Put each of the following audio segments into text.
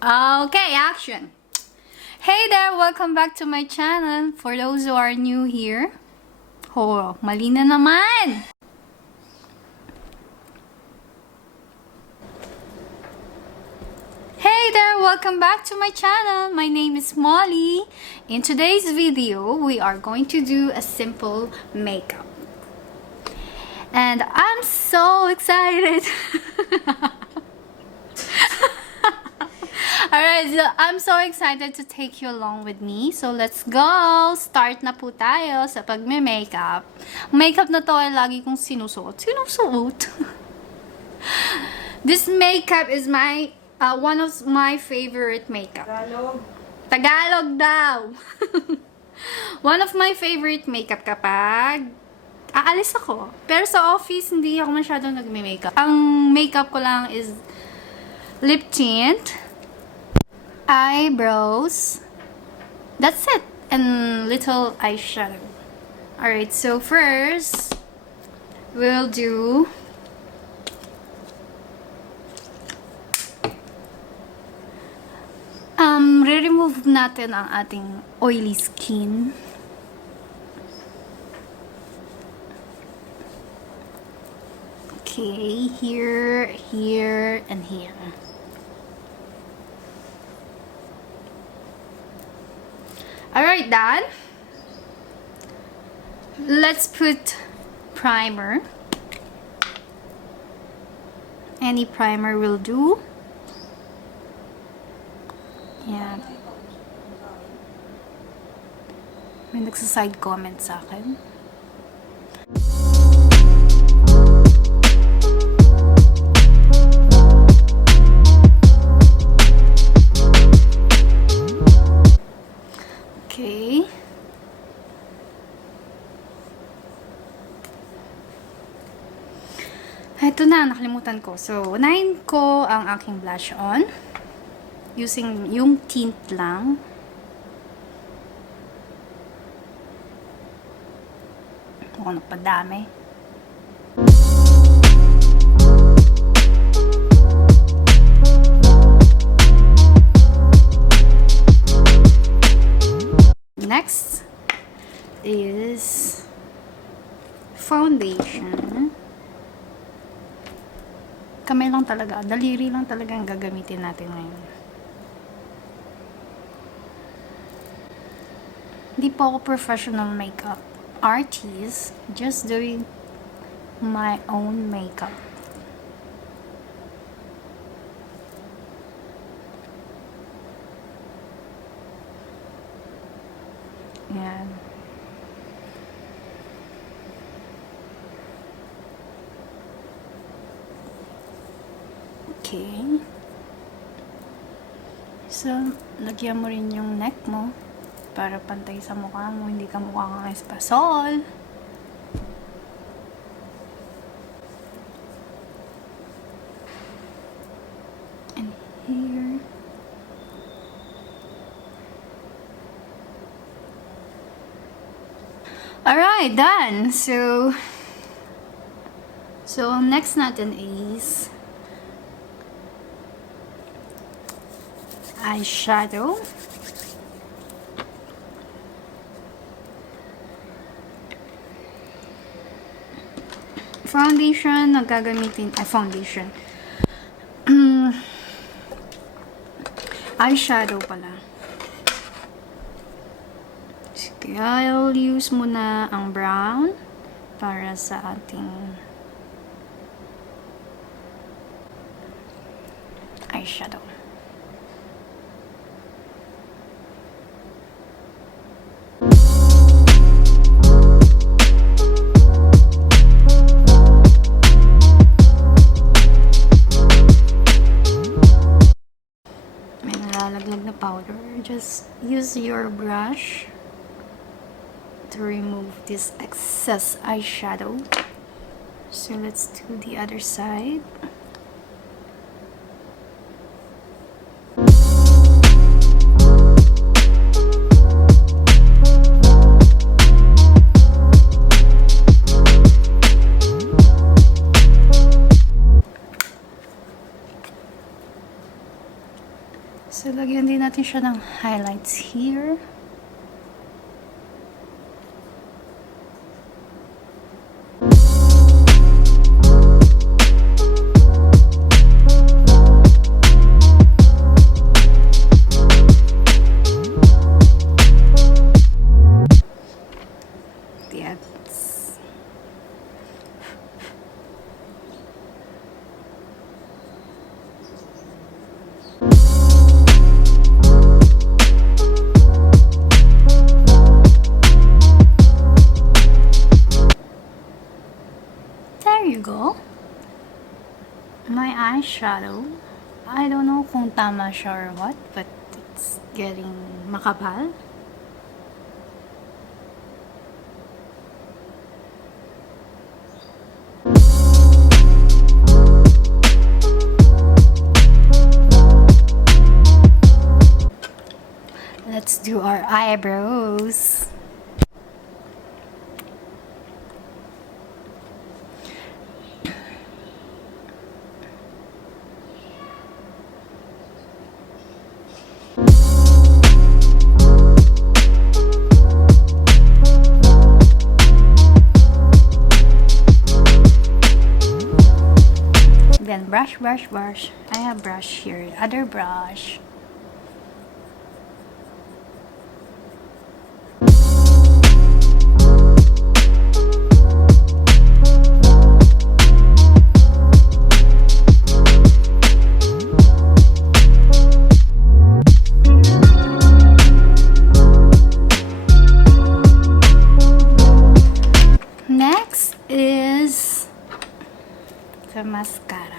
Okay, action! Hey there! Welcome back to my channel. For those who are new here, mali na naman! Hey there! Welcome back to my channel. My name is Molly. In today's video, we are going to do a simple makeup. And I'm so excited! Alright, so I'm so excited to take you along with me. So, let's go! Start na po tayo sa pagme-makeup. Makeup na to ay lagi kong sinusuot. This makeup is my one of my favorite makeup. Tagalog daw! One of my favorite makeup kapag aalis ako. Pero sa office, hindi ako masyadong nagme-makeup. Ang makeup ko lang is lip tint, eyebrows, that's it, and little eyeshadow. Alright, so first we'll do re-remove natin ang ating oily skin. Okay, here, here, and here. Alright, done. Let's put primer. Any primer will do. Yan. May nagsa-side comment sa akin. Okay. Ito na, nakalimutan ko. So, unahin ko ang aking blush on. Using yung tint lang. Mukhang napadami. Next is foundation. Kamay lang talaga, daliri lang talaga ang gagamitin natin ngayon. Hindi po ako professional makeup artist, just doing my own makeup. Yan. Okay. So, lagyan mo rin yung neck mo para pantay sa mukha mo, hindi ka mukha kang espasol. And here. Alright, done. So next natin is eyeshadow. Foundation, nagagamitin, foundation. Eyeshadow pala. Sige, I'll use muna ang brown para sa ating eyeshadow. Lalaglag na powder, just use your brush to remove this excess eyeshadow. So let's do the other side. So, lagyan din natin siya ng highlights here. There you go. My eyeshadow. I don't know kung tama siya or what, but it's getting makapal. Let's do our eyebrows. Then brush. I have brush here. Other brush. Next is the mascara.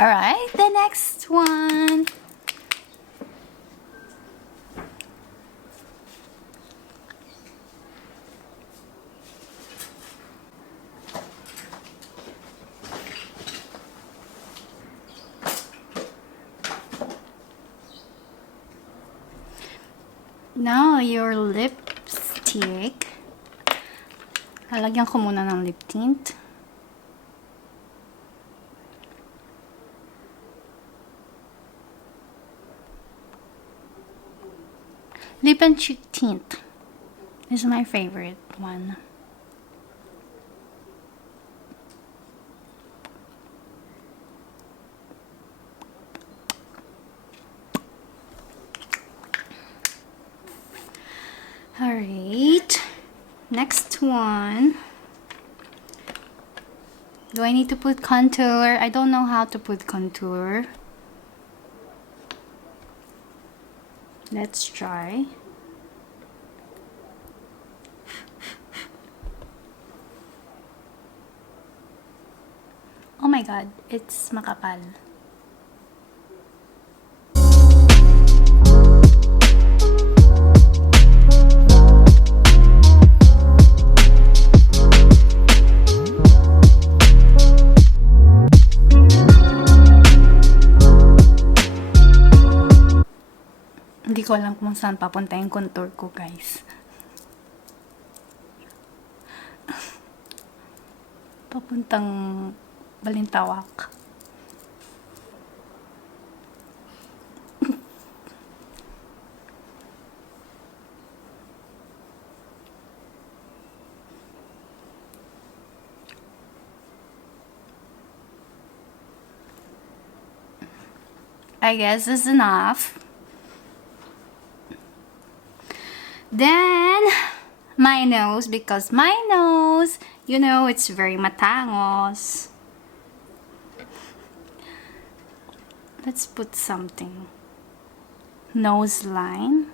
Alright, the next one. Now, your lipstick. Lalagyan ko muna ng lip tint. Lip and cheek tint. This is my favorite one. Alright. Next one. Do I need to put contour? I don't know how to put contour. Let's try. Oh my god, it's makapal. Hindi ko alam kung saan papunta yung contour ko, guys. Papuntang Balintawak. I guess this is enough. Then, my nose, because my nose, you know, it's very matangos. Let's put something. Nose line.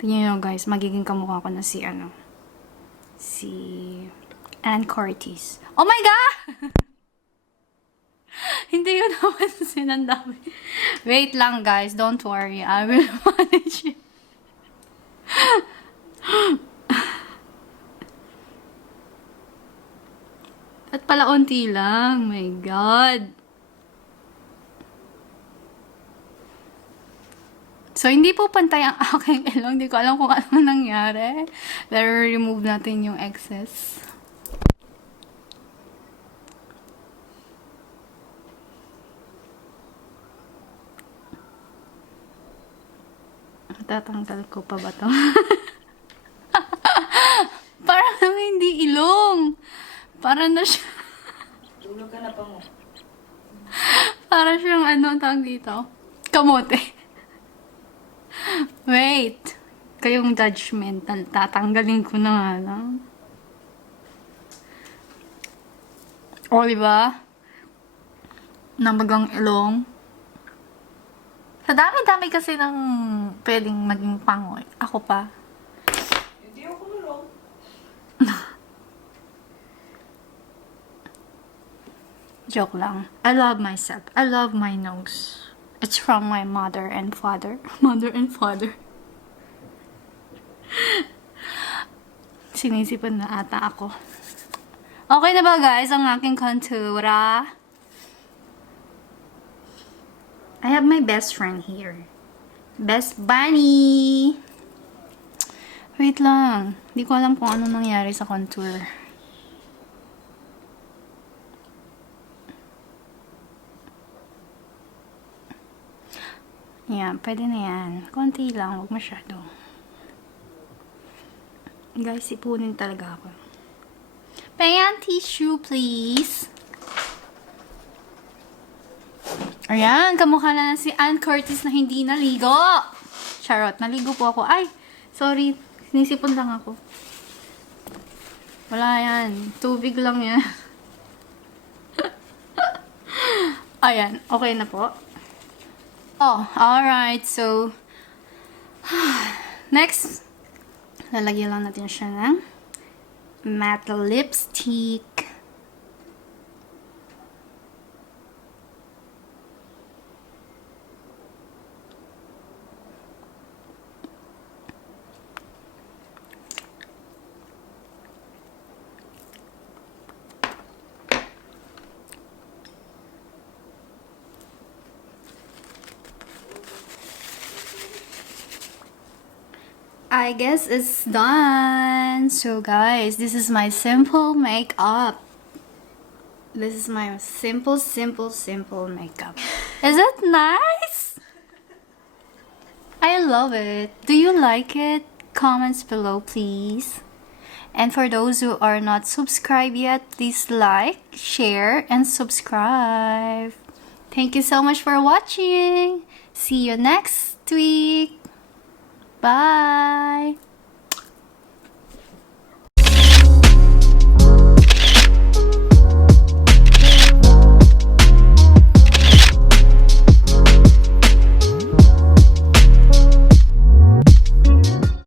Tingnan nyo guys, magiging kamukha ko na si Ann Curtis. Oh my God! Hindi yun napansin, ang dami. Wait lang guys, don't worry. I will manage it. At pala onti lang. My God. So, hindi po pantay ang aking ilong. Hindi ko alam kung ano nangyari. Pero remove natin yung excess. Tatanggal ko pa ba to? Parang hindi ilong. Parang na siya. Tulog ka na pa mo. Parang siyang ano tawag dito? Kamote. Wait. Kayong judgmental. Tatanggalin ko na nga lang. O, diba? Namagang ilong. Sa dami-dami kasi ng pwedeng maging pangoy. Ako pa. Hindi ako nulong. Joke lang. I love myself. I love my nose. It's from my mother and father. Mother and father. Sinisipan na ata ako. Okay na ba guys ang aking kontura? I have my best friend here. Best bunny! Wait lang. Di ko alam kung ano nangyari sa contour. Yan, pwede na yan. Konti lang, huwag masyado. Guys, ipunin talaga ako. Payan tissue, please. Ayan, kamukha na si Ann Curtis na hindi naligo. Charot, naligo po ako. Ay, sorry. Sinisipon lang ako. Wala yan. Tubig lang yan. Ayan, okay na po. Oh, alright. So, next, lalagyan lang natin siya ng matte lipstick. I guess it's done. So guys, this is my simple makeup. This is my simple makeup. Is it nice? I love it. Do you like it? Comments below, please. And for those who are not subscribed yet, please like, share, and subscribe. Thank you so much for watching. See you next week. Bye!